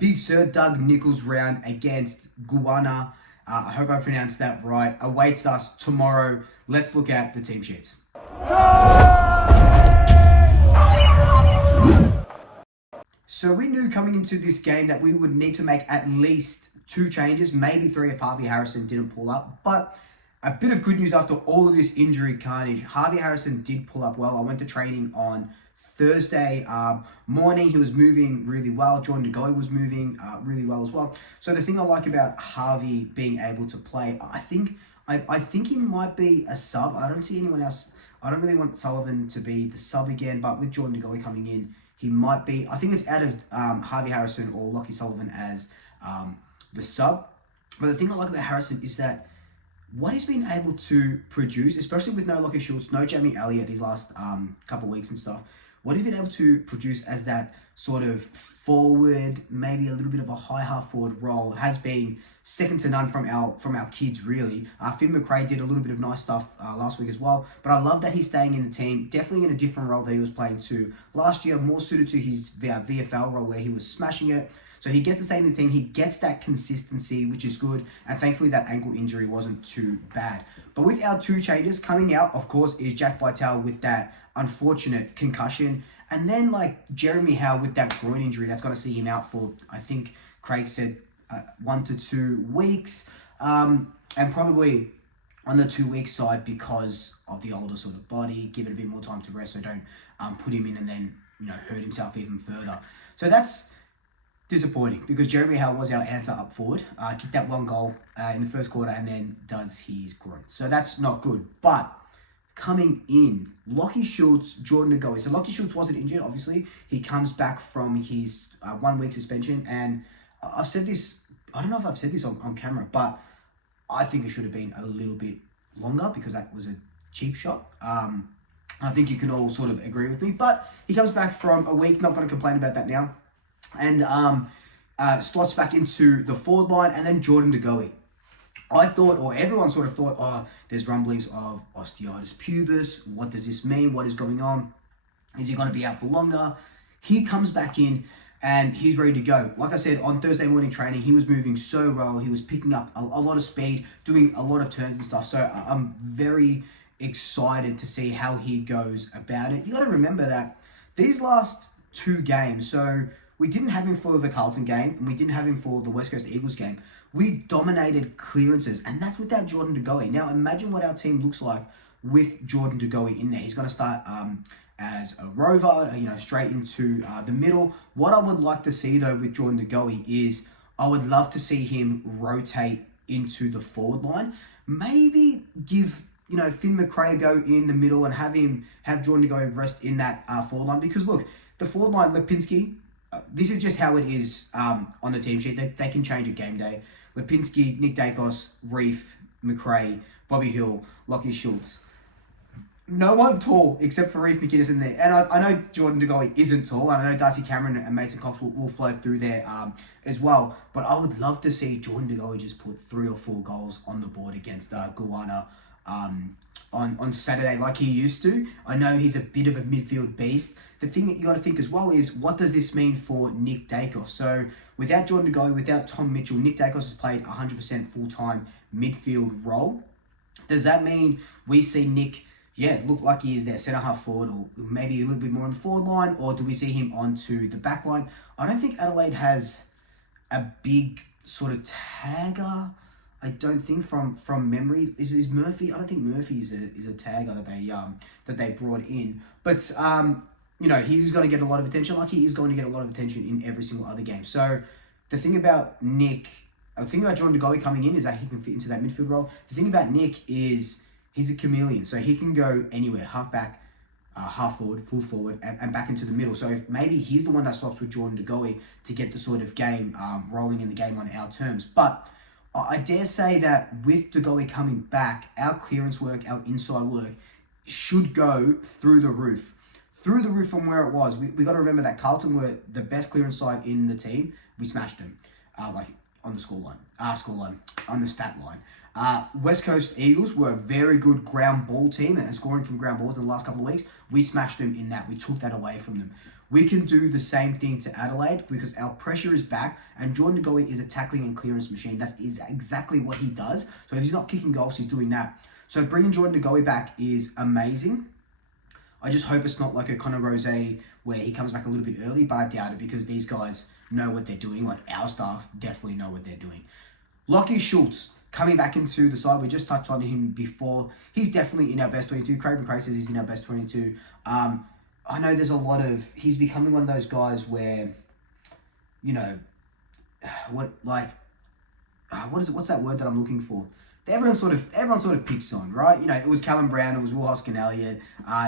big Sir Doug Nicholls round against Kuwarna. I hope I pronounced that right. Awaits us tomorrow. Let's look at the team sheets. So we knew coming into this game that we would need to make at least 2 changes, maybe 3 if Harvey Harrison didn't pull up. But a bit of good news after all of this injury carnage. Harvey Harrison did pull up well. I went to training on Thursday morning. He was moving really well. Jordan Goey was moving really well as well. So the thing I like about Harvey being able to play, I think he might be a sub. I don't see anyone else. I don't really want Sullivan to be the sub again, but with Jordan Goey coming in, he might be. I think it's out of Harvey Harrison or Lachie Sullivan as the sub. But the thing I like about Harrison is that what he's been able to produce, especially with no Lachie Schultz, no Jamie Elliott these last couple of weeks and stuff, what he's been able to produce as that sort of forward, maybe a little bit of a high half forward role has been second to none from our kids, really. Finn McRae did a little bit of nice stuff last week as well, but I love that he's staying in the team, definitely in a different role that he was playing to last year, more suited to his VFL role where he was smashing it. So he gets to stay in the team, he gets that consistency, which is good, and thankfully that ankle injury wasn't too bad. But with our 2 changes, coming out, of course, is Jack Bytel with that unfortunate concussion, and then like Jeremy Howe with that groin injury that's going to see him out for, I think Craig said, 1 to 2 weeks, and probably on the 2-week side because of the older sort of body, give it a bit more time to rest, so don't put him in and then hurt himself even further. So that's disappointing because Jeremy Howe was our answer up forward. Kicked that 1 goal in the first quarter and then does his groin. So that's not good. But coming in, Lachie Schultz, Jordan Goey. So Lachie Schultz wasn't injured, obviously. He comes back from his 1-week suspension. And I've said this, I don't know if I've said this on camera, but I think it should have been a little bit longer because that was a cheap shot. I think you can all sort of agree with me. But he comes back from a week, not going to complain about that now. And slots back into the forward line, and then Jordan Goey. I thought, or everyone sort of thought, oh, there's rumblings of osteitis pubis. What does this mean? What is going on? Is he going to be out for longer? He comes back in, and he's ready to go. Like I said, on Thursday morning training, he was moving so well. He was picking up a lot of speed, doing a lot of turns and stuff. So I'm very excited to see how he goes about it. You got to remember that these last 2 games, so we didn't have him for the Carlton game, and we didn't have him for the West Coast Eagles game. We dominated clearances, and that's without Jordan Goey. Now, imagine what our team looks like with Jordan Goey in there. He's going to start as a rover, straight into the middle. What I would like to see, though, with Jordan Goey is I would love to see him rotate into the forward line. Maybe give Finn McRae a go in the middle and have Jordan Goey rest in that forward line. Because, look, the forward line, Lipinski, this is just how it is on the team sheet. They can change it game day. Lipinski, Nick Dacos, Reef, McRae, Bobby Hill, Lachie Schultz. No one tall except for Reef McInnes in there. And I know Jordan Goey isn't tall. I know Darcy Cameron and Mason Cox will flow through there as well. But I would love to see Jordan Goey just put 3 or 4 goals on the board against Kuwarna on Saturday like he used to. I know he's a bit of a midfield beast. The thing that you got to think as well is, what does this mean for Nick Dacos? So without Jordan Goey, without Tom Mitchell, Nick Dacos has played 100% full-time midfield role. Does that mean we see Nick, look like he is their centre-half forward, or maybe a little bit more on the forward line, or do we see him onto the back line? I don't think Adelaide has a big sort of tagger. I don't think from memory. Is Murphy? I don't think Murphy is a tagger that they brought in. But he's going to get a lot of attention, like he is going to get a lot of attention in every single other game. So the thing about Jordan Goey coming in is that he can fit into that midfield role. The thing about Nick is he's a chameleon, so he can go anywhere, half back, half forward, full forward, and back into the middle. So maybe he's the one that swaps with Jordan Goey to get the sort of game rolling in the game on our terms. But I dare say that with Goey coming back, our clearance work, our inside work should go through the roof. Through the roof from where it was. We got to remember that Carlton were the best clearance side in the team. We smashed them, on the on the stat line. West Coast Eagles were a very good ground ball team and scoring from ground balls in the last couple of weeks. We smashed them in that. We took that away from them. we can do the same thing to Adelaide because our pressure is back and Jordan Goey is a tackling and clearance machine. That is exactly what he does. So if he's not kicking goals, he's doing that. So bringing Jordan Goey back is amazing. I just hope it's not like a Connor Rose where he comes back a little bit early, but I doubt it because these guys know what they're doing. Like our staff definitely know what they're doing. Lachie Schultz coming back into the side. We just touched on him before. He's definitely in our best 22. Craven Cray says he's in our best 22. I know there's a lot of... He's becoming one of those guys where, you know, what's that word that I'm looking for? Everyone sort of picks on, right? You know, it was Callum Brown, it was Will Hoskin-Elliott,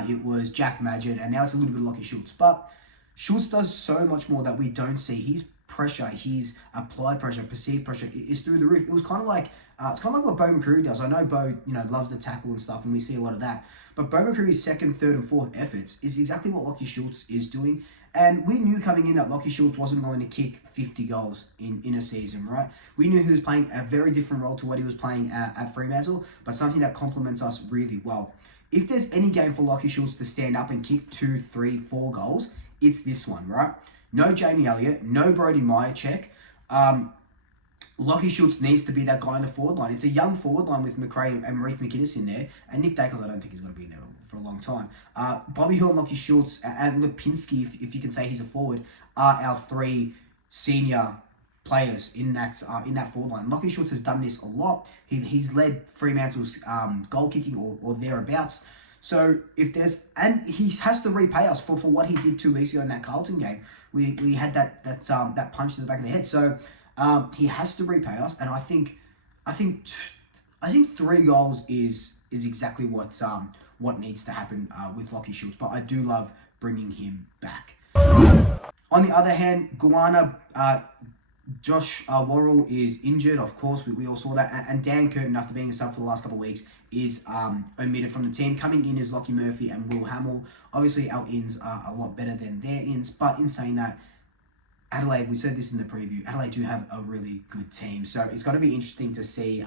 it was Jack Madgett, and now it's a little bit of Lachie Schultz. But Schultz does so much more that we don't see. His pressure, his applied pressure, perceived pressure is through the roof. It was kind of like what Bo McCreary does. I know Bo, you know, loves the tackle and stuff, and we see a lot of that. But Bo McCreary's second, third, and fourth efforts is exactly what Lachie Schultz is doing. And we knew coming in that Lachie Schultz wasn't going to kick 50 goals in a season, right? We knew he was playing a very different role to what he was playing at Fremantle, but something that complements us really well. If there's any game for Lachie Schultz to stand up and kick 2, 3, 4 goals, it's this one, right? No Jamie Elliott, no Brody Myercheck. Lachie Schultz needs to be that guy in the forward line. It's a young forward line with McRae and Reece McInnes in there. And Nick Dacos, I don't think he's going to be in there for a long time. Bobby Hill, Lachie Schultz, and Lipinski, if you can say he's a forward, are our 3 senior players in that forward line. Lachie Schultz has done this a lot. He's led Fremantle's goal kicking or thereabouts. So if there's... And he has to repay us for what he did 2 weeks ago in that Carlton game. We had that punch to the back of the head. So he has to repay us, and I think 3 goals is exactly what needs to happen with Lachie Schultz. But I do love bringing him back. On the other hand, Kuwarna, Josh Worrell is injured. Of course, we all saw that, and Dan Curtin, after being a sub for the last couple of weeks, is omitted from the team. Coming in is Lockie Murphy and Will Hamill. Obviously, our ins are a lot better than their ins, but in saying that, Adelaide, we said this in the preview, Adelaide do have a really good team. So it's going to be interesting to see,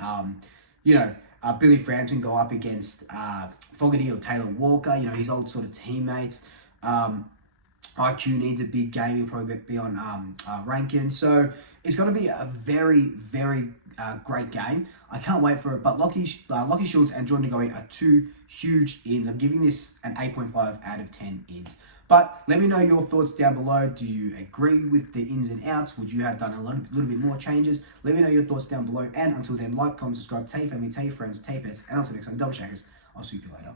Billy Frampton go up against Fogarty or Taylor Walker, his old sort of teammates. IQ needs a big game. He'll probably be on Rankin. So it's going to be a very, very great game. I can't wait for it. But Lachie Schultz and Jordan Goey are 2 huge ins. I'm giving this an 8.5 out of 10 ins. But let me know your thoughts down below. Do you agree with the ins and outs? Would you have done a little bit more changes? Let me know your thoughts down below. And until then, like, comment, subscribe, tell your family, tell your friends, tell your pets. And until next time, double shakers. I'll see you later.